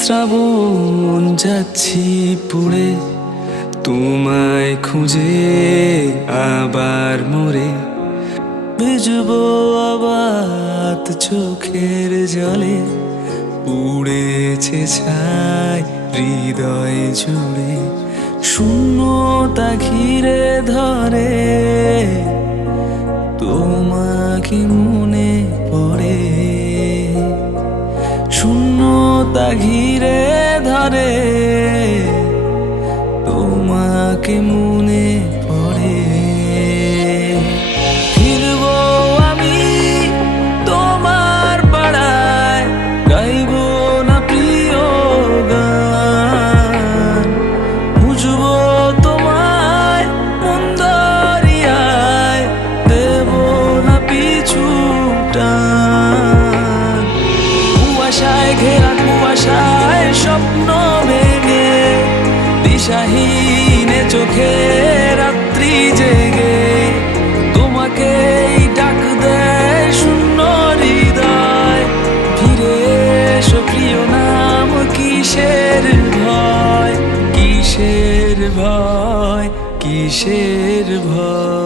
শ্রাবণ যাচ্ছি পুড়ে তোমায় খুঁজে আবার মরে ভিজবো আবাত চোখের জলে পুড়েছে ছাই হৃদয় জুড়ে শূন্যতা ঘিরে ধরে তোমাকে মনে পড়ে শূন্যতা ঘিরে ধরে তোমাকে মনে পড়ে ফিরবো আমি তোমার পাড়ায় গাইবো না প্রিয় গান খুঁজবো তোমায় মন দরিয়ায় দেব না পিছু টান কুয়াশায় ঘেরা কুয়াশায় স্বপ্ন ভেঙে দিশাহীনে চোখে রাত্রি জেগে তোমাকে ডাক দেয় শূন্য হৃদয় ফিরে এসো প্রিয় নাম কিসের ভয় কিসের ভয় কিসের ভয়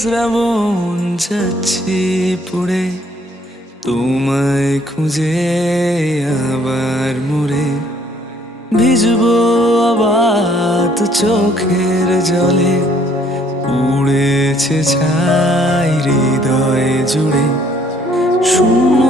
শ্রাবণ যাচ্ছি পুড়ে তোমায় খুঁজে আবার মরে ভিজবো আবাত চোখের জলে পুড়েছে ছাই হৃদয় জুড়ে শূন্য